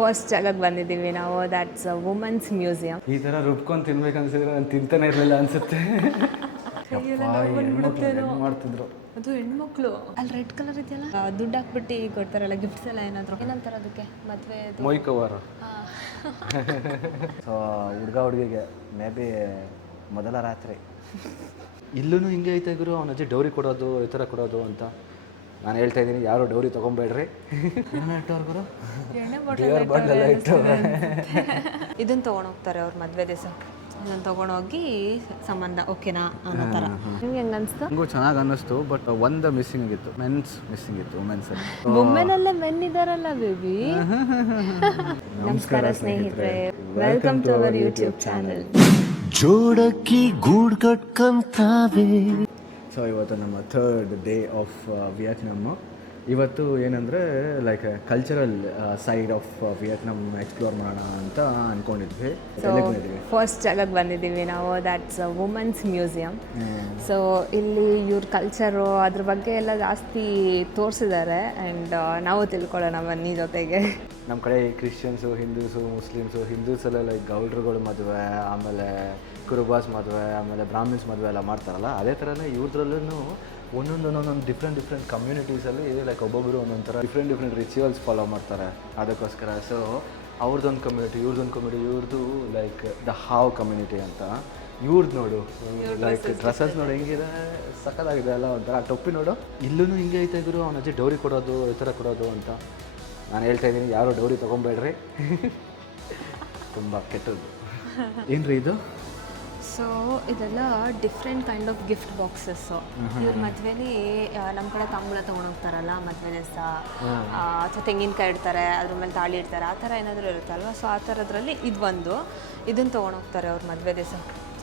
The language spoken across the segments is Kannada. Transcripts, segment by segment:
ಫಸ್ಟ್ ಜಾಗಕ್ಕೆ ಬಂದಿದ್ದೀವಿ ನಾವು. That's women's museum. ಈ ಥರ ರುಬ್ಕೊಂಡು ತಿನ್ಬೇಕು ಅನ್ಸಿದ್ರೆ ನಾನು ತಿಂತಾನೆ ಇರಲಿಲ್ಲ ಅನ್ಸುತ್ತೆ. ಮಾಡ್ತಿದ್ರು ಅದು ಹೆಣ್ಮಕ್ಳು. ಅಲ್ಲಿ ರೆಡ್ ಕಲರ್ ಇದೆಯಲ್ಲ, ದುಡ್ಡು ಹಾಕ್ಬಿಟ್ಟು ಕೊಡ್ತಾರಲ್ಲ ಗಿಫ್ಟ್ಸ್ ಎಲ್ಲ, ಏನಾದ್ರು ಏನಂತಾರೆ ಅದಕ್ಕೆ, ಮದುವೆ ಮೊಯ್ ಕವರ್. ಸೊ ಹುಡುಗ ಹುಡುಗಿಗೆ ಮೇ ಬಿ ಮೊದಲ ರಾತ್ರಿ. ಇಲ್ಲೂ ಹಿಂಗೆ ಐತೆ ಗುರು, ಅವನ ಅಜ್ಜಿ ಡೌರಿ ಕೊಡೋದು ಈ ಥರ ಕೊಡೋದು ಅಂತ. ನಾನು ಹೇಳ್ತಾ ಇದ್ದೀನಿ, ಯಾರು ಡೌರಿ ತೊಗೊಬೇಡ್ರಿ. ಇಟ್ಟವ್ರು ಇದನ್ನು ತೊಗೊಂಡೋಗ್ತಾರೆ ಅವ್ರ ಮದುವೆ ದಿವಸ. ಇದನ್ನು ತೊಗೊಂಡೋಗಿ ಸಂಬಂಧ ಓಕೆನಾ ಅನ್ನೋ ಥರ. ನಿಮ್ಗೆ ಹೆಂಗೆ ಅನಿಸ್ತು? ನನಗೂ ಚೆನ್ನಾಗಿ ಅನ್ನಿಸ್ತು, ಬಟ್ ಒಂದು ಮಿಸ್ಸಿಂಗ್ ಆಗಿತ್ತು, ಮೆನ್ಸ್ ಮಿಸ್ಸಿಂಗ್ ಇತ್ತು. ವುಮೆನ್ಸಲ್ಲಿ ವುಮೆನಲ್ಲೇ ಮೆನ್ ಇದಾರಲ್ಲ ಬೇಬಿ. ನಮಸ್ಕಾರ ಸ್ನೇಹಿತರೆ, welcome to our YouTube channel. ಜೋಡಕ್ಕಿ ಗೂಡ್ ಕಟ್ಕಂತಾವೆ. ಸೊ ಇವತ್ತು ನಮ್ಮ ಥರ್ಡ್ ಡೇ ಆಫ್ ವಿಯೆಟ್ನಾಮು. ಇವತ್ತು ಏನಂದರೆ like cultural side of Vietnam explore ಮಾಡೋಣ ಅಂತ ಅಂದ್ಕೊಂಡಿದ್ವಿ. ಫಸ್ಟ್ ಜಾಗಕ್ಕೆ ಬಂದಿದ್ದೀವಿ ನಾವು. That's women's museum. ಸೊ ಇಲ್ಲಿ ಇವ್ರ ಕಲ್ಚರು ಅದ್ರ ಬಗ್ಗೆ ಎಲ್ಲ ಜಾಸ್ತಿ ತೋರಿಸಿದ್ದಾರೆ. ಆ್ಯಂಡ್ ನಾವು ತಿಳ್ಕೊಳ್ಳೋಣ ಬನ್ನಿ ಜೊತೆಗೆ. ನಮ್ಮ ಕಡೆ ಕ್ರಿಶ್ಚಿಯನ್ಸು, ಹಿಂದೂಸು, ಮುಸ್ಲಿಮ್ಸು, ಹಿಂದೂಸೆಲ್ಲ ಲೈಕ್ ಗೌಡ್ರುಗಳು ಮದುವೆ, ಆಮೇಲೆ ಕುರುಬಾಸ್ ಮದುವೆ, ಆಮೇಲೆ ಬ್ರಾಹ್ಮಿನ್ಸ್ ಮದುವೆ ಎಲ್ಲ ಮಾಡ್ತಾರಲ್ಲ, ಅದೇ ಥರನೇ ಇವ್ರದ್ರಲ್ಲೂ ಒಂದೊಂದು ಡಿಫ್ರೆಂಟ್ ಕಮ್ಯುನಿಟೀಸಲ್ಲಿ ಲೈಕ್ ಒಬ್ಬೊಬ್ಬರು ಒಂದೊಂದು ಥರ ಡಿಫ್ರೆಂಟ್ ರಿಚುವಲ್ಸ್ ಫಾಲೋ ಮಾಡ್ತಾರೆ. ಅದಕ್ಕೋಸ್ಕರ ಸೊ ಅವ್ರದ್ದೊಂದು ಕಮ್ಯುನಿಟಿ, ಇವ್ರದ್ದೊಂದು ಕಮ್ಯುನಿಟಿ, ಇವ್ರದ್ದು ಲೈಕ್ ದ ಹಾವ್ ಕಮ್ಯುನಿಟಿ ಅಂತ. ಇವ್ರದ್ದು ನೋಡು, ಲೈಕ್ ಡ್ರೆಸ್ಸಸ್ ನೋಡು ಹೆಂಗಿದೆ, ಸಕ್ಕತ್ತಾಗಿದೆ ಅಲ್ಲ, ಒಂಥರ ಟೊಪ್ಪಿ ನೋಡು. ಇಲ್ಲೂ ಹಿಂಗೆ ಐತೆ ಗುರು, ಅವನ ಅಜ್ಜಿ ಡೌರಿ ಕೊಡೋದು ಈ ಥರ ಕೊಡೋದು ಅಂತ. ನಾನು ಹೇಳ್ತಾ ಇದ್ದೀನಿ, ಯಾರು ಡೌರಿ ತೊಗೊಬೇಡ್ರಿ. ತುಂಬ ಕೆಟ್ಟದ್ದು. ಏನ್ರಿ ಇದು? ಸೊ ಇದೆಲ್ಲ different kind of gift boxes. ಇವ್ರ ಮದುವೆಲಿ ನಮ್ಮ ಕಡೆ ತಾಂಬೂಲ ತೊಗೊಂಡೋಗ್ತಾರಲ್ಲ ಮದುವೆ ದಿವಸ, ಅಥವಾ ತೆಂಗಿನಕಾಯಿ ಇಡ್ತಾರೆ, ಅದ್ರ ಮೇಲೆ ತಾಳಿ ಇಡ್ತಾರೆ, ಆ ಥರ ಏನಾದರೂ ಇರುತ್ತಲ್ವ. ಸೊ ಆ ಥರದ್ರಲ್ಲಿ ಇದನ್ನು ತೊಗೊಂಡೋಗ್ತಾರೆ ಅವ್ರ ಮದುವೆ ದಿವಸ.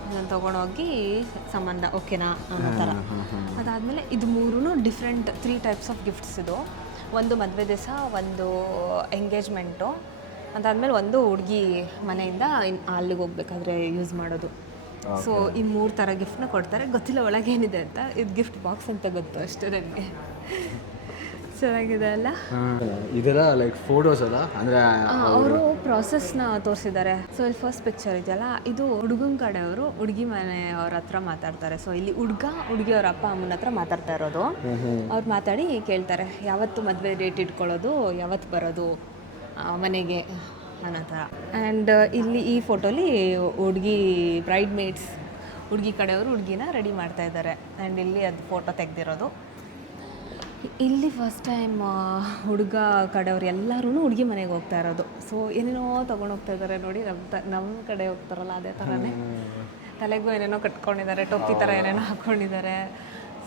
ಇದನ್ನು ತೊಗೊಂಡೋಗಿ ಸಂಬಂಧ ಓಕೆನಾ ಅನ್ನೋ ಥರ. ಅದಾದಮೇಲೆ ಇದು ಮೂರೂ ಡಿಫ್ರೆಂಟ್ 3 ಟೈಪ್ಸ್ ಆಫ್ ಗಿಫ್ಟ್ಸ್ ಇದು. ಒಂದು ಮದುವೆ ದಿವಸ, ಒಂದು ಎಂಗೇಜ್ಮೆಂಟು, ಅದಾದಮೇಲೆ ಒಂದು ಹುಡುಗಿ ಮನೆಯಿಂದ ಅಲ್ಲಿಗೆ ಹೋಗ್ಬೇಕಾದ್ರೆ ಯೂಸ್ ಮಾಡೋದು. ಸೊ ಈ 3 ಥರ ಗಿಫ್ಟ್ನ ಕೊಡ್ತಾರೆ. ಗೊತ್ತಿಲ್ಲ ಒಳಗೇನಿದೆ ಅಂತ. ಇದು ಗಿಫ್ಟ್ ಬಾಕ್ಸ್ ಅಂತ ಗೊತ್ತು ಅಷ್ಟೇ ನನಗೆ. ಚೆನ್ನಾಗಿದೆ ಅಲ್ಲ? ಇದೆಲ್ಲ ಲೈಕ್ ಫೋಟೋಸ್ ಅಲ್ಲ, ಅಂದರೆ ಅವರು ಪ್ರಾಸೆಸ್ನ ತೋರಿಸಿದ್ದಾರೆ. ಸೊ ಇಲ್ಲಿ ಫಸ್ಟ್ ಪಿಕ್ಚರ್ ಇದೆಯಲ್ಲ, ಇದು ಹುಡುಗನ ಕಡೆಯವರು ಹುಡುಗಿ ಮನೆಯವ್ರ ಹತ್ರ ಮಾತಾಡ್ತಾರೆ. ಸೊ ಇಲ್ಲಿ ಹುಡುಗಿಯವ್ರ ಅಪ್ಪ ಅಮ್ಮನ ಹತ್ರ ಮಾತಾಡ್ತಾ ಇರೋದು. ಅವ್ರು ಮಾತಾಡಿ ಕೇಳ್ತಾರೆ, ಯಾವತ್ತು ಮದುವೆ ಡೇಟ್ ಇಟ್ಕೊಳ್ಳೋದು, ಯಾವತ್ತು ಬರೋದು ಮನೆಗೆ ಅನ್ನೋ ಥರ. ಆ್ಯಂಡ್ ಇಲ್ಲಿ ಈ ಫೋಟೋಲಿ ಹುಡುಗಿ ಬ್ರೈಡ್ ಮೇಡ್ಸ್, ಹುಡುಗಿ ಕಡೆಯವರು ಹುಡುಗಿನ ರೆಡಿ ಮಾಡ್ತಾ ಇದ್ದಾರೆ. ಆ್ಯಂಡ್ ಇಲ್ಲಿ ಅದು ಫೋಟೋ ತೆಗೆದಿರೋದು. ಇಲ್ಲಿ ಫಸ್ಟ್ ಟೈಮ್ ಹುಡುಗ ಕಡೆಯವ್ರು ಎಲ್ಲರೂ ಹುಡುಗಿ ಮನೆಗೆ ಹೋಗ್ತಾ ಇರೋದು. ಸೊ ಏನೇನೋ ತೊಗೊಂಡೋಗ್ತಾ ಇದ್ದಾರೆ ನೋಡಿ. ನಮ್ಮ ಕಡೆ ಹೋಗ್ತಾರಲ್ಲ ಅದೇ ಥರನೇ ತಲೆಗೂ ಏನೇನೋ ಕಟ್ಕೊಂಡಿದ್ದಾರೆ, ಟೊಪ್ಪಿ ಥರ ಏನೇನೋ ಹಾಕ್ಕೊಂಡಿದ್ದಾರೆ.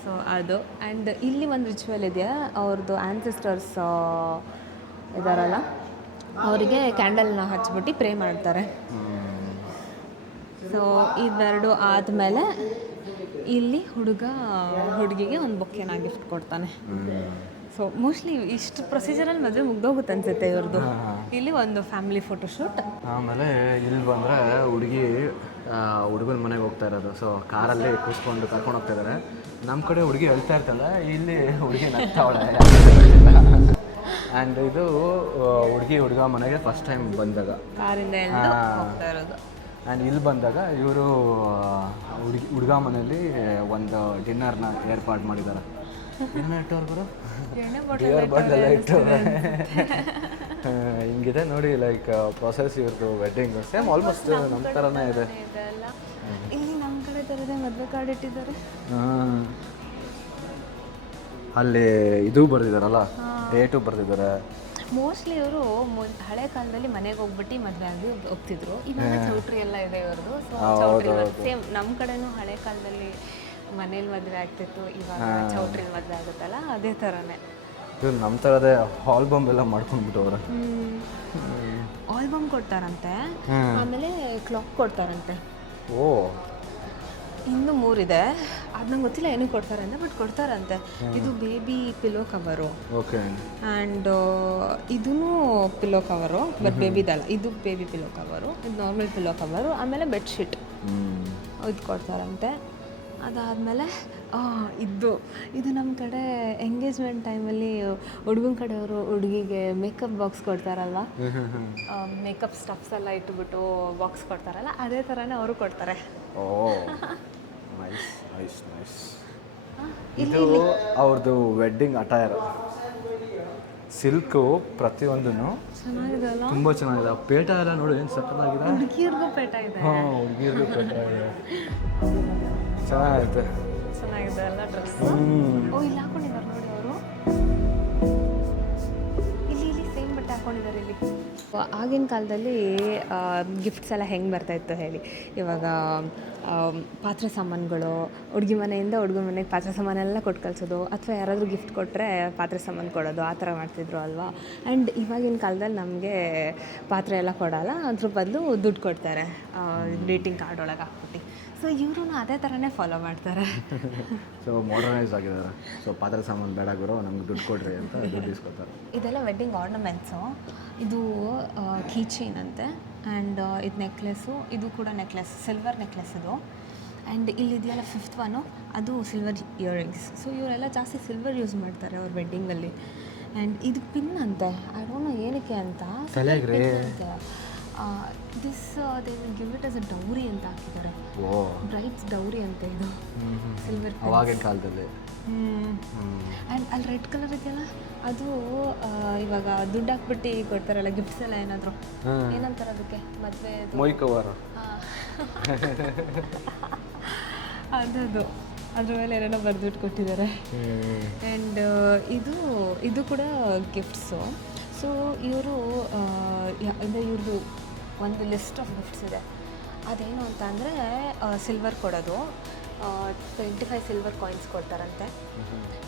ಸೊ ಅದು. ಆ್ಯಂಡ್ ಇಲ್ಲಿ ಒಂದು ರಿಚುವಲ್ ಇದೆಯಾ, ಅವ್ರದ್ದು ಆ್ಯನ್ಸಿಸ್ಟರ್ಸ್ ಇದ್ದಾರಲ್ಲ, ಅವರಿಗೆ ಕ್ಯಾಂಡಲ್ನ ಹಚ್ಬಿಟ್ಟು ಪ್ರೇ ಮಾಡ್ತಾರೆ. ಸೊ ಇವೆರಡು ಆದಮೇಲೆ ಇಲ್ಲಿ ಹುಡುಗಿಗೆ ಒಂದು ಬೊಕ್ಕೆನ ಗಿಫ್ಟ್ ಕೊಡ್ತಾನೆ. ಸೊ ಮೋಸ್ಟ್ಲಿ ಇಷ್ಟು ಪ್ರೊಸೀಜರಲ್ಲಿ ಮದುವೆ ಮುಗ್ದೋಗುತ್ತೆ ಅನ್ಸುತ್ತೆ ಇವ್ರದ್ದು. ಇಲ್ಲಿ ಒಂದು ಫ್ಯಾಮಿಲಿ ಫೋಟೋಶೂಟ್. ಆಮೇಲೆ ಇಲ್ಲಿ ಬಂದರೆ ಹುಡುಗನ ಮನೆಗೆ ಹೋಗ್ತಾ ಇರೋದು. ಸೊ ಕಾರಲ್ಲಿ ಕೂಸ್ಕೊಂಡು ಕರ್ಕೊಂಡು ಹೋಗ್ತಾ ಇದ್ದಾರೆ. ನಮ್ಮ ಕಡೆ ಹುಡುಗಿ ಹೇಳ್ತಾ ಇರ್ತಲ್ಲ, ಇಲ್ಲಿ ಹುಡುಗಿ ನಗ್ತಾವಳೆ. ಆ್ಯಂಡ್ ಇದು ಹುಡುಗ ಮನೆಗೆ ಫಸ್ಟ್ ಟೈಮ್ ಬಂದಾಗ ಕಾರಿಂದ ಹೋಗ್ತಾ ಇರೋದು. ಆ್ಯಂಡ್ ಇಲ್ಲಿ ಬಂದಾಗ ಇವರು ಹುಡುಗ ಮನೆಯಲ್ಲಿ ಒಂದು ಡಿನ್ನರ್ನ ಏರ್ಪಾಡು ಮಾಡಿದ್ದಾರೆ. ಹಿಂಗಿದೆ ನೋಡಿ, ಲೈಕ್ ಪ್ರೊಸೆಸ್ ಇವ್ರದ್ದು ವೆಡ್ಡಿಂಗ್ ಸೇಮ್ ಆಲ್ಮೋಸ್ಟ್ ನಮ್ಮ ಥರನೇ ಇದೆ. ಇಲ್ಲಿ ನಮ್ಮ ಕಡೆ ಥರದೇ ಮದುವೆ ಕಾರ್ಡ್ ಇಟ್ಟಿದ್ದಾರೆ. ಅಲ್ಲಿ ಇದು ಬರೆದಿದ್ದಾರಲ್ಲ, ಡೇಟು ಬರೆದಿದ್ದಾರೆ. ಮೋಸ್ಟ್ಲಿ ಇವರು ಹಳೆ ಕಾಲದಲ್ಲಿ ಮನೆಗೆ ಹೋಗ್ಬಿಟ್ಟು ಮದುವೆ ಆಗಿ ಹೋಗ್ತಿದ್ರು. ಇವಾಗ ಚೌಟ್ರಿ ಎಲ್ಲ ಇದೆ ಇವ್ರದ್ದು. ಸೊ ಚೌಟ್ರಿ ಸೇಮ್ ನಮ್ಮ ಕಡೆನೂ ಹಳೆ ಕಾಲದಲ್ಲಿ ಮನೇಲಿ ಮದುವೆ ಆಗ್ತಿತ್ತು, ಇವಾಗ ಚೌಟ್ರಿ ಮದುವೆ ಆಗುತ್ತಲ್ಲ, ಅದೇ ಥರನೇ. ಇದು ನಮ್ಮ ಥರದೇ ಆಲ್ಬಮ್ ಎಲ್ಲ ಮಾಡ್ಕೊಂಡ್ಬಿಟ್ಟವ್ರೆ. ಆಲ್ಬಮ್ ಕೊಡ್ತಾರಂತೆ, ಆಮೇಲೆ ಕ್ಲಾಕ್ ಕೊಡ್ತಾರಂತೆ. ಓ, ಇನ್ನೂ 3 ಇದೆ, ಅದು ನಂಗೆ ಗೊತ್ತಿಲ್ಲ ಏನಕ್ಕೆ ಕೊಡ್ತಾರೆ ಅಂತ, ಬಟ್ ಕೊಡ್ತಾರಂತೆ. ಇದು baby pillow cover. Okay. And ಇದೂ ಪಿಲೋ ಕವರು, ಬಟ್ ಬೇಬಿದಲ್ಲ, ಇದು ಬೇಬಿ ಪಿಲೋ ಕವರು, ಇದು ನಾರ್ಮಲ್ ಪಿಲೋ ಕವರು. ಆಮೇಲೆ ಬೆಡ್ಶೀಟ್ ಇದು ಕೊಡ್ತಾರಂತೆ. ಅದಾದಮೇಲೆ ಇದು ನಮ್ಮ ಕಡೆ ಎಂಗೇಜ್ಮೆಂಟ್ ಟೈಮಲ್ಲಿ ಹುಡುಗನ ಕಡೆಯವರು ಹುಡುಗಿಗೆ ಮೇಕಪ್ ಬಾಕ್ಸ್ ಕೊಡ್ತಾರಲ್ವ, ಮೇಕಪ್ ಸ್ಟಫ್ಸ್ ಎಲ್ಲ ಇಟ್ಬಿಟ್ಟು ಬಾಕ್ಸ್ ಕೊಡ್ತಾರಲ್ಲ, ಅದೇ ಥರನೇ ಅವರು ಕೊಡ್ತಾರೆ. ಓ ನೈಸ್ ನೈಸ್ ನೈಸ್. ಇದು ಅವ್ರದ್ದು ವೆಡ್ಡಿಂಗ್ ಅಟೈರ್. ಸಿಲ್ಕು ಪ್ರತಿಯೊಂದು ಚೆನ್ನಾಗಿದೆ ಅಲ್ಲ, ತುಂಬ ಚೆನ್ನಾಗಿದೆ. ಪೇಟ ಎಲ್ಲ ನೋಡಿ ಏನು ಸಕ್ಕತ್ತಾಗಿದೆ. ಹುಡುಗಿಯರ್ಗೂ ಪೇಟ ಇದೆ. ಹಾಂ, ಹುಡುಗಿರ್ಗೂ ಪೇಟ ಇದೆ. ಚೆನ್ನಾಗೈತೆ. ಚೆನ್ನಾಗಿದೆ ಅಲ್ಲ ಡ್ರೆಸ್. ಓ, ಇಲ್ಲಿ ಹಾಕೊಂಡಿದ್ದಾರೆ ನೋಡಿ ಅವರು, ಇಲ್ಲಿ ಸೇಮ್ ಬಟ್ಟೆ ಹಾಕೊಂಡಿದ್ದಾರೆ ಇಲ್ಲಿ. ಆಗಿನ ಕಾಲದಲ್ಲಿ ಗಿಫ್ಟ್ಸ್ ಎಲ್ಲ ಹೆಂಗೆ ಬರ್ತಾಯಿತ್ತು ಹೇಳಿ, ಇವಾಗ ಪಾತ್ರೆ ಸಾಮಾನುಗಳು ಹುಡುಗಿ ಮನೆಯಿಂದ ಹುಡುಗನ ಮನೆಗೆ ಪಾತ್ರೆ ಸಾಮಾನೆಲ್ಲ ಕೊಟ್ಟು ಕಳಿಸೋದು, ಅಥವಾ ಯಾರಾದರೂ ಗಿಫ್ಟ್ ಕೊಟ್ಟರೆ ಪಾತ್ರೆ ಸಾಮಾನು ಕೊಡೋದು, ಆ ಥರ ಮಾಡ್ತಿದ್ರು ಅಲ್ವಾ. ಆ್ಯಂಡ್ ಇವಾಗಿನ ಕಾಲದಲ್ಲಿ ನಮಗೆ ಪಾತ್ರೆ ಎಲ್ಲ ಕೊಡೋಲ್ಲ, ಅದ್ರ ಬದಲು ದುಡ್ಡು ಕೊಡ್ತಾರೆ ಗ್ರೀಟಿಂಗ್ ಕಾರ್ಡ್ ಒಳಗೆ ಹಾಕ್ಬಿಟ್ಟು. ಸೊ ಇವರು ಅದೇ ಥರನೇ ಫಾಲೋ ಮಾಡ್ತಾರೆ. ಸೊ ಮಾಡರ್ನೈಸ್ ಆಗಿದ್ದಾರೆ. ಸೊ ಪಾತ್ರೆ ಸಾಮಾನು ಬೇಡ ಗುರು, ನಮ್ಗೆ ದುಡ್ಡು ಕೊಡ್ರಿ ಅಂತ ದುಡ್ಡು ಇಸ್ಕೊತಾರೆ. ಇದೆಲ್ಲ ವೆಡ್ಡಿಂಗ್ ಆರ್ನಮೆಂಟ್ಸು. ಇದು ಕೀ ಚೈನ್ ಅಂತೆ, ಆ್ಯಂಡ್ ಇದು ನೆಕ್ಲೆಸ್ಸು, ಇದು ಕೂಡ ನೆಕ್ಲೆಸ್, ಸಿಲ್ವರ್ ನೆಕ್ಲೆಸ್ ಇದು. ಆ್ಯಂಡ್ ಇಲ್ಲಿದೆಯಲ್ಲ ಫಿಫ್ತ್ ಒನ್ನು, ಅದು ಸಿಲ್ವರ್ ಇಯರಿಂಗ್ಸ್. ಸೊ ಇವರೆಲ್ಲ ಜಾಸ್ತಿ ಸಿಲ್ವರ್ ಯೂಸ್ ಮಾಡ್ತಾರೆ ಅವ್ರ ವೆಡ್ಡಿಂಗಲ್ಲಿ. ಆ್ಯಂಡ್ ಇದು ಪಿನ್ ಅಂತೆ, ಐ ಡೋಂಟ್ ನೋ ಏನಕ್ಕೆ ಅಂತ. This they will give it as a dowry ಅಂತ ಹಾಕಿದ್ದಾರೆ. ಬ್ರೈಟ್ಸ್ ಡೌರಿ ಅಂತ ಇದು ಸಿಲ್ವರ್ ಅವಾಗಿನ ಕಾಲದಲ್ಲಿ. ಆ್ಯಂಡ್ ಅಲ್ಲಿ ರೆಡ್ ಕಲರ್ ಇದೆಯಲ್ಲ, ಅದು ಇವಾಗ ದುಡ್ಡು ಹಾಕ್ಬಿಟ್ಟು ಕೊಡ್ತಾರಲ್ಲ ಗಿಫ್ಟ್ಸ್ ಎಲ್ಲ, ಏನಾದರೂ ಏನಂತಾರೆ ಅದಕ್ಕೆ, ಮದುವೆ ಮೊಯ್ ಕವರ್. ಅದು ಅದ್ರ ಮೇಲೆ ಏನೇನೋ ಬರೆದಿಟ್ಟು ಕೊಟ್ಟಿದ್ದಾರೆ. ಆ್ಯಂಡ್ ಇದು ಕೂಡ ಗಿಫ್ಟ್ಸು. ಸೊ ಇವರು ಇವ್ರದ್ದು ಒಂದು ಲಿಸ್ಟ್ ಆಫ್ ಗಿಫ್ಟ್ಸ್ ಇದೆ. ಅದೇನು ಅಂತ ಅಂದರೆ ಸಿಲ್ವರ್ ಕೊಡೋದು, 25 ಸಿಲ್ವರ್ ಕಾಯಿನ್ಸ್ ಕೊಡ್ತಾರಂತೆ.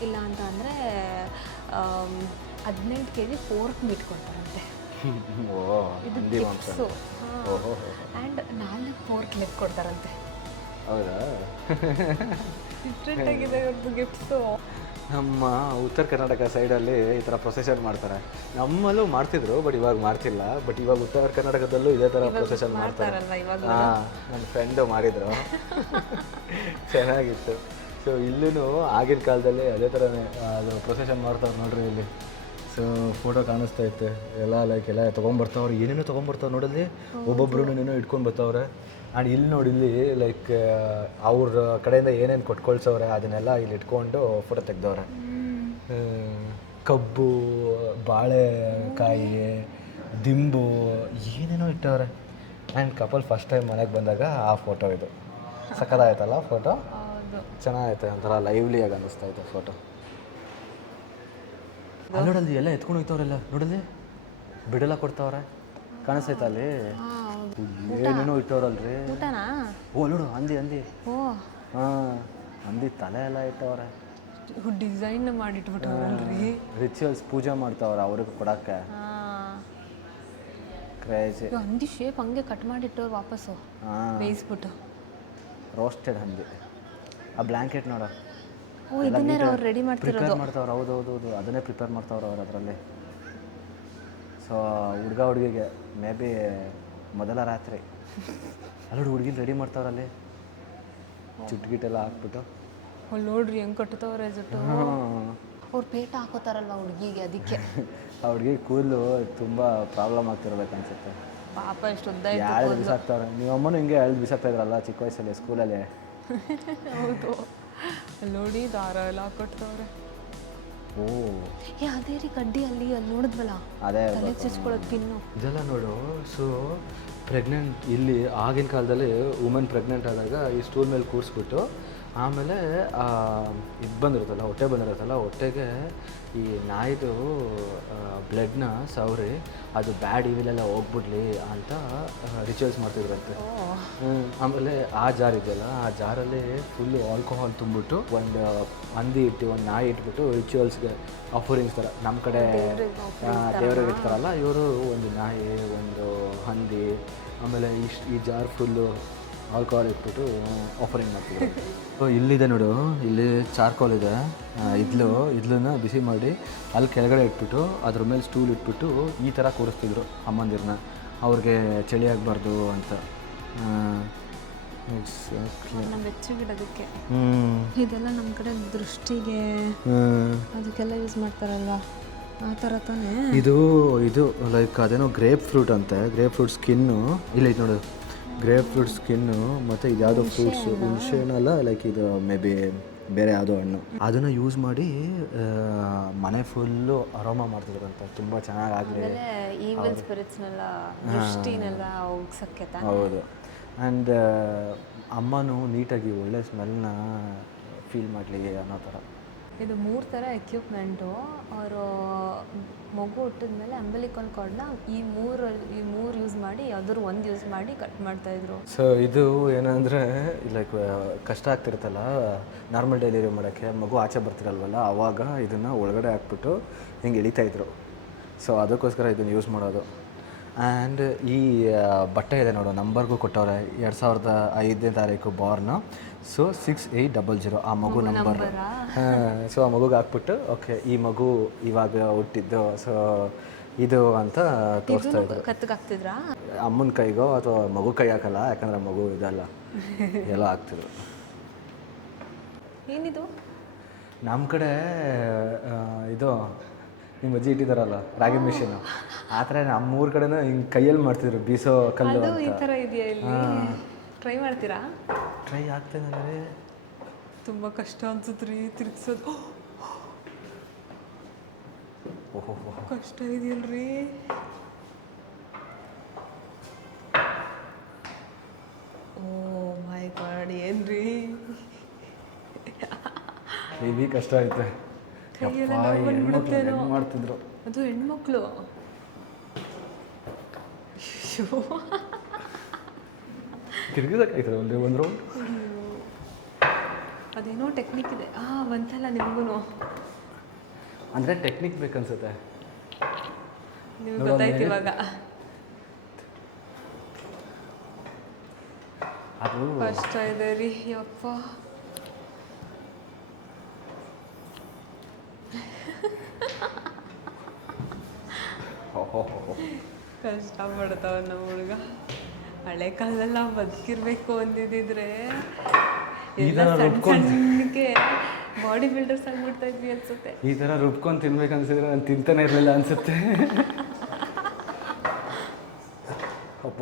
ಇಲ್ಲ ಅಂತ ಅಂದರೆ 18 kg ಫೋರ್ಕ್ ಮೀಟ್ ಕೊಡ್ತಾರಂತೆ. ಇದು ಗಿಫ್ಟ್ಸು. ಆ್ಯಂಡ್ 4 ಫೋರ್ಕ್ ಲೆಗ್ ಕೊಡ್ತಾರಂತೆ. ಹೌದಾ? ಡಿಫ್ರೆಂಟ್ ಆಗಿದೆ ಇವ್ರದ್ದು ಗಿಫ್ಟ್ಸು. ನಮ್ಮ ಉತ್ತರ ಕರ್ನಾಟಕ ಸೈಡಲ್ಲಿ ಈ ಥರ ಪ್ರೊಸೆಷನ್ ಮಾಡ್ತಾರೆ. ನಮ್ಮಲ್ಲೂ ಮಾಡ್ತಿದ್ರು, ಬಟ್ ಇವಾಗ ಮಾಡ್ತಿಲ್ಲ. ಬಟ್ ಇವಾಗ ಉತ್ತರ ಕರ್ನಾಟಕದಲ್ಲೂ ಇದೇ ಥರ ಪ್ರೊಸೆಷನ್ ಮಾಡ್ತಾರೆ. ಹಾಂ, ನನ್ನ ಫ್ರೆಂಡು ಮಾಡಿದರು, ಚೆನ್ನಾಗಿತ್ತು. ಸೊ ಇಲ್ಲೂ ಆಗಿನ ಕಾಲದಲ್ಲಿ ಅದೇ ಥರನೇ ಅದು ಪ್ರೊಸೆಷನ್ ಮಾಡ್ತಾವ್ರು ನೋಡ್ರಿ ಇಲ್ಲಿ. ಸೊ ಫೋಟೋ ಕಾಣಿಸ್ತಾ ಇತ್ತು ಎಲ್ಲ, ಲೈಕ್ ಎಲ್ಲ ತೊಗೊಂಬರ್ತಾವ್ರು, ಏನೇನೋ ತೊಗೊಂಬರ್ತಾವ್ರು ನೋಡಲ್ಲಿ, ಒಬ್ಬೊಬ್ರು ಏನೇನೋ ಇಟ್ಕೊಂಡು ಬರ್ತಾವ್ರೆ. ಆ್ಯಂಡ್ ಇಲ್ಲಿ ನೋಡಿ, ಇಲ್ಲಿ ಲೈಕ್ ಅವ್ರ ಕಡೆಯಿಂದ ಏನೇನು ಕೊಟ್ಕೊಳ್ಸವ್ರೆ ಅದನ್ನೆಲ್ಲ ಇಲ್ಲಿ ಇಟ್ಕೊಂಡು ಫೋಟೋ ತೆಗ್ದವ್ರೆ. ಕಬ್ಬು, ಬಾಳೆಕಾಯಿ, ದಿಂಬು, ಏನೇನೋ ಇಟ್ಟವ್ರೆ. ಆ್ಯಂಡ್ ಕಪಲ್ ಫಸ್ಟ್ ಟೈಮ್ ಮನೆಗೆ ಬಂದಾಗ ಆ ಫೋಟೋ ಇದು ಸಕ್ಕತ್ತಾಯ್ತಲ್ಲ ಫೋಟೋ. ಚೆನ್ನಾಗೈತೆ, ಒಂಥರ ಲೈವ್ಲಿಯಾಗಿ ಅನ್ನಿಸ್ತಾ ಐತೆ ಫೋಟೋ. ಅಲ್ಲಿ ನೋಡಲ್ಲಿ ಎಲ್ಲ ಎತ್ಕೊಂಡು ಹೋಗ್ತವ್ರೆಲ್ಲ, ನೋಡಲ್ಲಿ ಬಿಡೆಲ್ಲ ಕೊಡ್ತಾವ್ರೆ, ಕಾಣಿಸ್ತೈತೆ ಅಲ್ಲಿ ಏನೇನೋ ಇಟ್ಟವ್ರಲ್ರಿ. ಓ ನೋಡು, ಹಂದಿ ಹಾಂ, ಹಂದಿ ತಲೆ ಎಲ್ಲ ಇಟ್ಟವ್ರೆ, ಡಿಸೈನ್ ಮಾಡಿಟ್ಬಿಟ್ಟವ್ರಲ್ರಿ. ರಿಚುವಲ್ಸ್ ಪೂಜೆ ಮಾಡ್ತಾವ್ರೆ ಅವ್ರಿಗೆ ಕೊಡಕ್ಕೆ. ಕ್ರೇಜಿ. ಹಂದಿ ಶೇಪ್ ಹಂಗೆ ಕಟ್ ಮಾಡಿಟ್ಟವ್ರು ವಾಪಸ್ಸು ಬೇಯಿಸ್ಬಿಟ್ಟು. ರೋಸ್ಟೆಡ್ ಹಂದಿ. ಆ ಬ್ಲ್ಯಾಂಕೆಟ್ ನೋಡ, ಇದನ್ನೇ ಅವ್ರು ರೆಡಿ ಮಾಡ್ತಿರೋದು. ಮಾಡ್ತಾವ್ರೆ. ಹೌದೌದು, ಅದನ್ನೇ ಪ್ರಿಪೇರ್ ಮಾಡ್ತಾವ್ರೆ ಅವ್ರು ಅದರಲ್ಲಿ. ಸೊ ಹುಡುಗ ಹುಡುಗಿಗೆ ಮೇ ಬಿ ಮೊದಲ ರಾತ್ರಿ ಅಲ್ಲಿ ಹುಡುಗಿನ ರೆಡಿ ಮಾಡ್ತಾವ್ರಲ್ಲಿ, ಜುಟ್ಗಿಟ್ಟೆಲ್ಲ ಹಾಕ್ಬಿಟ್ಟು. ಅಲ್ಲಿ ನೋಡ್ರಿ ಹೆಂಗೆ ಕಟ್ತವ್ರೆ ಜುಟ್ಟು. ಅವ್ರು ಪೇಟ ಹಾಕೋತಾರಲ್ವ ಹುಡುಗಿಗೆ, ಅದಕ್ಕೆ ಆ ಹುಡುಗಿ ಕೂದಲು ತುಂಬ ಪ್ರಾಬ್ಲಮ್ ಆಗ್ತಿರ್ಬೇಕು ಅನ್ಸುತ್ತೆ. ಪಾಪ ಎಷ್ಟು ಉದ್ದ ಎಳ್ದು ಬಿಸಾಕ್ತವ್ರೆ. ನೀವು ಅಮ್ಮನೂ ಹಿಂಗೆ ಎಳ್ದು ಬಿಸಾಕ್ತಾ ಇದ್ರಲ್ಲ ಚಿಕ್ಕ ವಯಸ್ಸಲ್ಲಿ ಸ್ಕೂಲಲ್ಲಿ. ಹೌದು, ನೋಡಿ ದಾರ ಎಲ್ಲ ಹಾಕೊಟ್ಟವ್ರೆ. ಓ ಅದೇ ರೀ ಕಡ್ಡಿ ಅಲ್ಲಿ ನೋಡಿದ್ವಲ್ಲ, ಅದೇ ತಲೆಗೆ ಚುಚ್ಕೊಳ್ಳೋದು ಪಿನ್ನು. ಇದೆಲ್ಲ ನೋಡು. ಸೊ ಪ್ರೆಗ್ನೆಂಟ್ ಇಲ್ಲಿ ಆಗಿನ ಕಾಲದಲ್ಲಿ ವುಮೆನ್ ಪ್ರೆಗ್ನೆಂಟ್ ಆದಾಗ ಈ ಸ್ಟೂಲ್ ಮೇಲೆ ಕೂರಿಸ್ಬಿಟ್ಟು, ಆಮೇಲೆ ಇದು ಬಂದಿರುತ್ತಲ್ಲ, ಹೊಟ್ಟೆ ಬಂದಿರುತ್ತಲ್ಲ, ಹೊಟ್ಟೆಗೆ ಈ ನಾಯಿದು ಬ್ಲಡ್ನ ಸವರಿ ಅದು ಬ್ಯಾಡ್ ಇವಿಲೆಲ್ಲ ಹೋಗ್ಬಿಡ್ಲಿ ಅಂತ ರಿಚುವಲ್ಸ್ ಮಾಡ್ತಿದ್ರಂತೆ. ಆಮೇಲೆ ಆ ಜಾರ್ ಇದೆಯಲ್ಲ, ಆ ಜಾರಲ್ಲಿ ಫುಲ್ಲು ಆಲ್ಕೋಹಾಲ್ ತುಂಬಿಟ್ಟು ಒಂದು ಹಂದಿ ಇಟ್ಟು ಒಂದು ನಾಯಿ ಇಟ್ಬಿಟ್ಟು ರಿಚುವಲ್ಸ್ಗೆ ಆಫರಿಂಗ್ಸ್ ಥರ ನಮ್ಮ ಕಡೆ ದೇವರಿಗೆ ಇಡ್ತಾರಲ್ಲ, ಇವರು ಒಂದು ನಾಯಿ, ಒಂದು ಹಂದಿ, ಆಮೇಲೆ ಈ ಜಾರ್ ಫುಲ್ಲು ಆಲ್ಕೋಹಾಲ್ ಇಟ್ಬಿಟ್ಟು ಆಫರಿಂಗ್ ಮಾಡ್ತಿದ್ರು. ಸೊ ಇಲ್ಲಿದೆ ನೋಡು, ಇಲ್ಲಿ ಚಾರ್ಕೋಲ್ ಇದೆ, ಇದ್ಲನ್ನ ಬಿಸಿ ಮಾಡಿ ಅಲ್ಲಿ ಕೆಳಗಡೆ ಇಟ್ಬಿಟ್ಟು ಅದ್ರ ಮೇಲೆ ಸ್ಟೂಲ್ ಇಟ್ಬಿಟ್ಟು ಈ ಥರ ಕೂರಿಸ್ತಿದ್ರು ಅಮ್ಮಂದಿರನ್ನ, ಅವ್ರಿಗೆ ಚಳಿ ಆಗಬಾರ್ದು ಅಂತ. ಎಕ್ಸಾಕ್ಟ್ಲಿ. ನಮ್ಮ ಬೆಚ್ಚಗಿಡೋದಕ್ಕೆ ಹ್ಞೂ ಇದೆಲ್ಲ ನಮ್ಮ ಕಡೆ ದೃಷ್ಟಿಗೆ ಅದಕ್ಕೆಲ್ಲ ಯೂಸ್ ಮಾಡ್ತಾರಲ್ವಾ ಆ ಥರ ತಾನೇ. ಇದು ಇದು ಲೈಕ್ ಅದೇನೋ ಗ್ರೇಪ್ ಫ್ರೂಟ್ ಅಂತೆ. ಗ್ರೇಪ್ ಫ್ರೂಟ್ ಸ್ಕಿನ್ನು ಇಲ್ಲ ಇದು ನೋಡು, ಗ್ರೇಪ್ ಫ್ರೂಟ್ ಸ್ಕಿನ್ನು ಮತ್ತು ಇದು ಯಾವುದೋ ಫ್ರೂಟ್ಸು, ಹುಣಸೆ ಹಣ್ಣಲ್ಲ, ಲೈಕ್ ಇದು ಮೇ ಬಿ ಬೇರೆ ಯಾವುದೋ ಹಣ್ಣು, ಅದನ್ನು ಯೂಸ್ ಮಾಡಿ ಮನೆ ಫುಲ್ಲು ಅರೋಮಾ ಮಾಡ್ತಿದ್ರಂತೆ, ತುಂಬ ಚೆನ್ನಾಗಾಗಲಿ. ಈವಲ್ ಸ್ಪಿರಿಟ್ಸ್ನೆಲ್ಲ ದೃಷ್ಟಿನೆಲ್ಲ ಹೋಗ್ಸಕ್ಕೆ ತಾನೆ. ಹೌದು. ಆ್ಯಂಡ್ ಅಮ್ಮನೂ ನೀಟಾಗಿ ಒಳ್ಳೆ ಸ್ಮೆಲ್ನ ಫೀಲ್ ಮಾಡಲಿ ಅನ್ನೋ ಥರ. ಇದು 3 ಥರ ಎಕ್ವಿಪ್ಮೆಂಟು. ಅವರು ಮಗು ಹುಟ್ಟಿದ್ಮೇಲೆ ಅಂಬಲಿಕಲ್ ಕಾರ್ಡ್ನ ಈ ಮೂರು ಯೂಸ್ ಮಾಡಿ ಯಾವ್ದಾದ್ರು ಒಂದು ಯೂಸ್ ಮಾಡಿ ಕಟ್ ಮಾಡ್ತಾಯಿದ್ರು. ಸೊ ಇದು ಏನಂದರೆ ಲೈಕ್ ಕಷ್ಟ ಆಗ್ತಿರುತ್ತಲ್ಲ ನಾರ್ಮಲ್ ಡೆಲಿವರಿ ಮಾಡೋಕ್ಕೆ, ಮಗು ಆಚೆ ಬರ್ತಿರಲ್ವಲ್ಲ, ಆವಾಗ ಇದನ್ನು ಒಳಗಡೆ ಹಾಕ್ಬಿಟ್ಟು ಹಿಂಗೆ ಎಳಿತಾಯಿದ್ರು. ಸೊ ಅದಕ್ಕೋಸ್ಕರ ಇದನ್ನು ಯೂಸ್ ಮಾಡೋದು. ಆ್ಯಂಡ್ ಈ ಬಟ್ಟೆ ಇದೆ ನೋಡು, ನಂಬರ್ಗೂ ಕೊಟ್ಟವ್ರೆ, 2005ನೇ ತಾರೀಕು ಬಾರ್ನು. ಸೊ 6800 ಆ ಮಗು ನಂಬರ್. ಸೊ ಆ ಮಗುಗೆ ಹಾಕ್ಬಿಟ್ಟು ಓಕೆ ಈ ಮಗು ಇವಾಗ ಹುಟ್ಟಿದ್ದು, ಸೊ ಇದು ಅಂತ ತೋರಿಸ್ತಾ ಇದ್ರು. ಕತ್ತಿಗೆ ಹಾಕ್ತಿದ್ರಾ? ಅಮ್ಮನ ಕೈಗೋ ಅಥವಾ ಮಗು ಕೈ ಹಾಕಲ್ಲ, ಯಾಕಂದರೆ ಮಗು ಇದಲ್ಲ ಎಲ್ಲ ಹಾಕ್ತಿದ್ರು. ಏನಿದು? ನಮ್ಮ ಕಡೆ ಇದು ನಿಮ್ಮ ಅಜ್ಜಿ ಇಟ್ಟಿದ್ದಾರಲ್ಲ ರಾಗಿ ಮಿಷಿನು, ಆ ಥರ ನಮ್ಮೂರ ಕಡೆನೂ ಹಿಂಗೆ ಕೈಯಲ್ಲಿ ಮಾಡ್ತಿದ್ರು, ಬೀಸೋ ಕಲ್ಲು ಅದು ಈ ಅಂತ. ಥರ ಇದೆಯಾ ಇಲ್ಲಿ? ಟ್ರೈ ಮಾಡ್ತೀರಾ? ಟ್ರೈ ಆಗ್ತಾಯಿದ್ದಾರೆ. ತುಂಬ ಕಷ್ಟ ಅನ್ಸುತ್ತೆ ರೀ ತಿರ್ಗಿಸೋದು. ಓಹೋ ಕಷ್ಟ ಇದೆಯಲ್ರಿ. ಓ ಮೈ ಗಾಡ್, ಏನ್ರಿ ಹೆವಿ ಕಷ್ಟ ಐತೆ. ಕೈಯೆಲ್ಲ ನೋವು ಬಂದ್ಬಿಡುತ್ತೇನೋ. ಹೆಂಗೆ ಮಾಡ್ತಿದ್ರು ಅದು ಹೆಣ್ಮಕ್ಳು. ತಿರ್ಗಿಸೋಕ್ಕಾಯ್ತದೆ ಒಂದು ರೌಂಡ್. ಅದೇನೋ ಟೆಕ್ನಿಕ್ ಇದೆ. ಬಂತಲ್ಲ ನಿಮಗೂ. ಅಂದರೆ ಟೆಕ್ನಿಕ್ ಬೇಕನ್ಸುತ್ತೆ. ನಿಮ್ಗೆ ಗೊತ್ತಾಯ್ತು ಇವಾಗ. ಅದು ಕಷ್ಟ ಇದೆ ರೀ ಯಪ್ಪ. ಕಷ್ಟ ಪಡ್ತಾವ ನಮ್ಮ ಹುಡುಗ. ಹಳೆ ಕಾಲದಲ್ಲಿ ನಾವು ಬದುಕಿರ್ಬೇಕು ಅಂದಿದ್ದಿದ್ರೆ ಎಲ್ಲ ಸಣ್ಣ ಸಣ್ಣಕ್ಕೆ ಬಾಡಿ ಬಿಲ್ಡರ್ಸ್ ಆಗ್ಬಿಡ್ತಾ ಇದ್ವಿ ಅನ್ಸುತ್ತೆ. ಈ ಥರ ರುಬ್ಕೊಂಡು ತಿನ್ಬೇಕು ಅನ್ಸಿದ್ರೆ ನಾನು ತಿಂತಾನೆ ಇರಲಿಲ್ಲ ಅನ್ಸುತ್ತೆ. ಅಪ್ಪ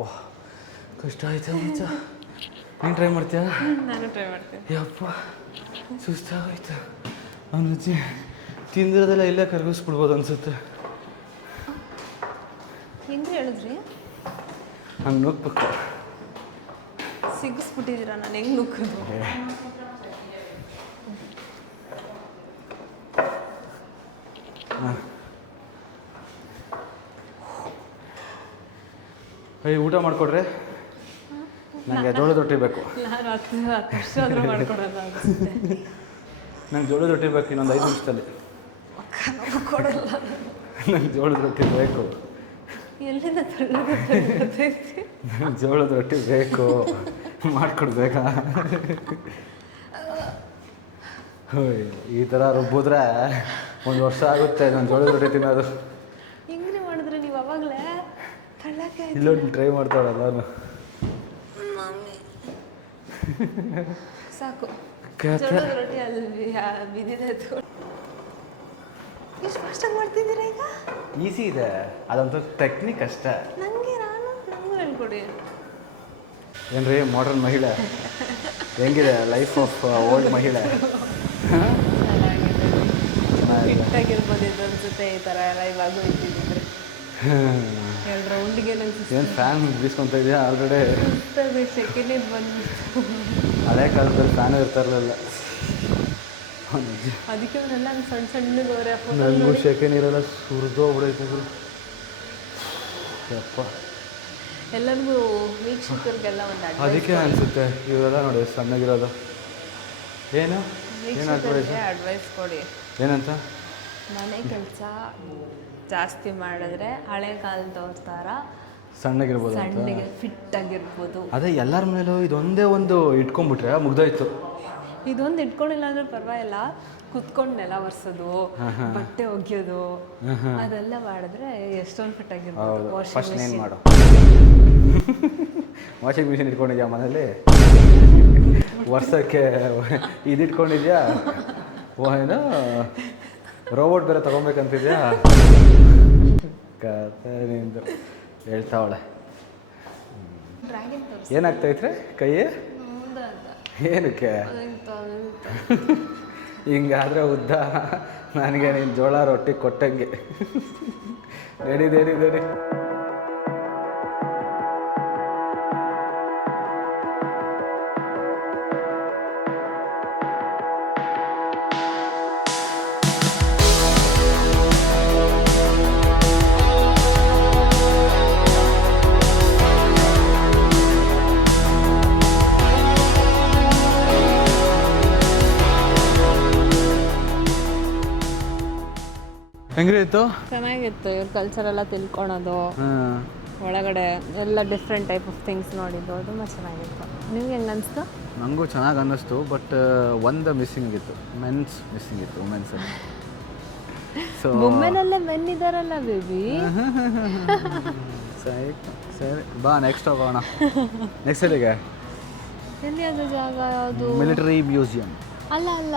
ಕಷ್ಟ ಆಯ್ತು ಮುಂಚೆ. ನೀನು ಟ್ರೈ ಮಾಡ್ತೀಯಾ? ನಾನು ಟ್ರೈ ಮಾಡ್ತೀನಿ. ಯಪ್ಪ ಸುಸ್ತಾಗೋಯ್ತು. ಅವನು ತಿಂದಿರೋದೆಲ್ಲ ಇಲ್ಲೇ ಕರಗಿಸ್ಬಿಡ್ಬೋದು ಅನ್ಸುತ್ತೆ. ಹೆಂಗೆ ಹೇಳಿದ್ರಿ? ಹಂಗೆ ನುಗ್ಬೇಕು. ಸಿಗಿಸ್ಬಿಟ್ಟಿದ್ದೀರಾ, ನಾನು ಹೆಂಗೆ ನುಗ್ಗೋದು? ಊಟ ಮಾಡಿಕೊಡ್ರೆ? ನನಗೆ ಜೋಳದ ರೊಟ್ಟಿ ಬೇಕು. ನಾನು 10 ವರ್ಷ ಆದರೂ ಮಾಡ್ಕೊಡೋಲ್ಲ ಅನಿಸುತ್ತೆ. ನಂಗೆ ಜೋಳದ ರೊಟ್ಟಿ ಬೇಕು ಇನ್ನೊಂದು 5 ನಿಮಿಷದಲ್ಲಿ. ಕೊಡಲ್ಲ. ನಂಗೆ ಜೋಳದ ರೊಟ್ಟಿ ಬೇಕು. ಎಲ್ಲಿಂದ ಗೊತ್ತೈತಿ? ನಂಗೆ ಜೋಳದ ರೊಟ್ಟಿ ಬೇಕು, ಮಾಡಿಕೊಡ್ಬೇಕಾ? ಈ ಥರ ರುಬ್ಬಿದ್ರೆ 1 ವರ್ಷ ಆಗುತ್ತೆ ನಾನು ಜೋಳದ ರೊಟ್ಟಿ ತಿನ್ನೋದು. ಹೆಂಗ್ರಿ ಮಾಡಿದ್ರೆ ನೀವು ಅವಾಗಲೇ ತಳ್ಳಕ್ಕೆ? ಇಲ್ಲೊಂದು ಟ್ರೈ ಮಾಡ್ತಾಳಲ್ಲ ನಾನು. ಸಾಕು, ಜೋಳದ ರೊಟ್ಟಿ ಅಲ್ಲಿ ಬಿದ್ದಿದೆ. ಎಷ್ಟು ಫಾಸ್ಟಾಗಿ ಮಾಡ್ತಿದ್ದೀರಾ ಈಗ? ಈಸಿ ಇದೆ, ಅದಂತೂ ಟೆಕ್ನಿಕ್ ಅಷ್ಟೇ. ನನಗೂ ಹೇಳ್ಕೊಡಿ. ಏನ್ರಿ ಮಾಡರ್ನ್ ಮಹಿಳೆ ಹೆಂಗಿದೆ ಲೈಫ್ ಆಫ್ ಓಲ್ಡ್ ಮಹಿಳೆ? ಫಿಟ್ಟಾಗಿರ್ಬೋದು ಇದು ಅನ್ಸುತ್ತೆ. ಈ ಥರ ಎಲ್ಲ ಇವಾಗ ಇದ್ದಿದ್ರೆ 2 ರೌಂಡಿಗೆ ನಂಗೆ ಏನು ಫ್ಯಾನ್ ಬೀಸ್ಕೊತ ಇದೆಯಾ ಆಲ್ರೆಡಿ? ಸೆಕೆಂಡ್ ಬಂದ್ಬಿಟ್ಟು. ಹಳೆ ಕಾಲದಲ್ಲಿ ಫ್ಯಾನ್ ಇರ್ತಾ ಇರಲಿಲ್ಲ. ಅದಕ್ಕೆ ಅವರೆಲ್ಲ ಸಣ್ಣ ಸಣ್ಣಗವ್ರೆ. ನನಗೂ ಸೆಕೆಂಡ್ ಇರಲ್ಲ, ಸುರಿದೋಗ್ಬಿಡೈತಿದ್ರು ಯಪ್ಪ. ಎಲ್ಲರಿಗೂ ವೀಕ್ಷಕರಿಗೆಲ್ಲ ಒಂದು ಅದಕ್ಕೆ ಅನಿಸುತ್ತೆ ಇವರೆಲ್ಲ ನೋಡಿ ಸಣ್ಣಗಿರೋದು. ಏನು ಅಡ್ವೈಸ್ ಕೊಡಿ. ಏನಂತ? ಮನೆ ಕೆಲಸ ಜಾಸ್ತಿ ಮಾಡಿದ್ರೆ ಹಳೆ ಕಾಲದವ್ರ ಥರ ಸಣ್ಣಗಿರ್ಬೋದು, ಸಣ್ಣಗೆ ಫಿಟ್ ಆಗಿರ್ಬೋದು. ಅದೇ ಎಲ್ಲರ ಮೇಲೂ ಇದೊಂದೇ ಒಂದು ಇಟ್ಕೊಂಡ್ಬಿಟ್ರೆ ಮುಗ್ದೋಯ್ತು. ಇದೊಂದು ಇಟ್ಕೊಂಡಿಲ್ಲ ಅಂದ್ರೆ ಪರವಾಗಿಲ್ಲ, ಕುತ್ಕೊಂಡು ನೆಲ ಒರೆಸೋದು, ಬಟ್ಟೆ ಒಗೆಯೋದು ಅದೆಲ್ಲ ಮಾಡಿದ್ರೆ ಎಷ್ಟೊಂದು ಫಿಟ್ ಆಗಿರ್ಬೋದು. ಫಸ್ಟ್ ಏನು ಮಾಡು, ವಾಷಿಂಗ್ ಮಿಷಿನ್ ಇಟ್ಕೊಂಡಿದ್ಯಾ ಮನೇಲಿ? ವರ್ಷಕ್ಕೆ ಇದಿಟ್ಕೊಂಡಿದ್ಯಾ? ಏನು ರೋಬೋಟ್ ಬೇರೆ ತೊಗೊಬೇಕಂತಿದ್ಯಾ? ಕತೆ ನಿಂದು ಹೇಳ್ತಾವಳೆ. ಏನಾಗ್ತೈತ್ರೆ ಕೈ? ಏನಕ್ಕೆ ಹಿಂಗಾದ್ರೆ ಉದ್ದ ನನಗೆ ನೀನು ಜೋಳ ರೊಟ್ಟಿ ಕೊಟ್ಟಂಗೆ. ನಡಿ. ಹೆಂಗಿತ್ತು? ಚೆನ್ನಾಗಿತ್ತು. ಇವ್ರ ಕಲ್ಚರ್ ಎಲ್ಲ ತಿಳ್ಕೊಳೋದು, ಒಳಗಡೆ ಎಲ್ಲ ಡಿಫ್ರೆಂಟ್ ಟೈಪ್ ಆಫ್ ಥಿಂಗ್ಸ್ ನೋಡಿದ್ದು ತುಂಬ ಚೆನ್ನಾಗಿತ್ತು. ನಿಮ್ಗೆ ಹೆಂಗೆ ಅನಿಸ್ತು? ನನಗೂ ಚೆನ್ನಾಗಿ ಅನ್ನಿಸ್ತು, ಬಟ್ ಒಂದು ಮಿಸ್ಸಿಂಗ್ ಇತ್ತು, ಮೆನ್ಸ್ ಮಿಸ್ಸಿಂಗ್ ಇತ್ತು, ವುಮೆನ್ಸ್. ಸೊ ಬೊಮ್ಮೆನಲ್ಲೇ ಮೆನ್ ಇದಾರಲ್ಲ ಬೇಬಿ. ಸರಿ ಬಾ ನೆಕ್ಸ್ಟ್ ಹೋಗೋಣ. ನೆಕ್ಸ್ಟ್ ಎಲ್ಲಿಗೆ? ಎಲ್ಲಿ ಅದು ಜಾಗ ಯಾವುದು? Military museum. ಅಲ್ಲ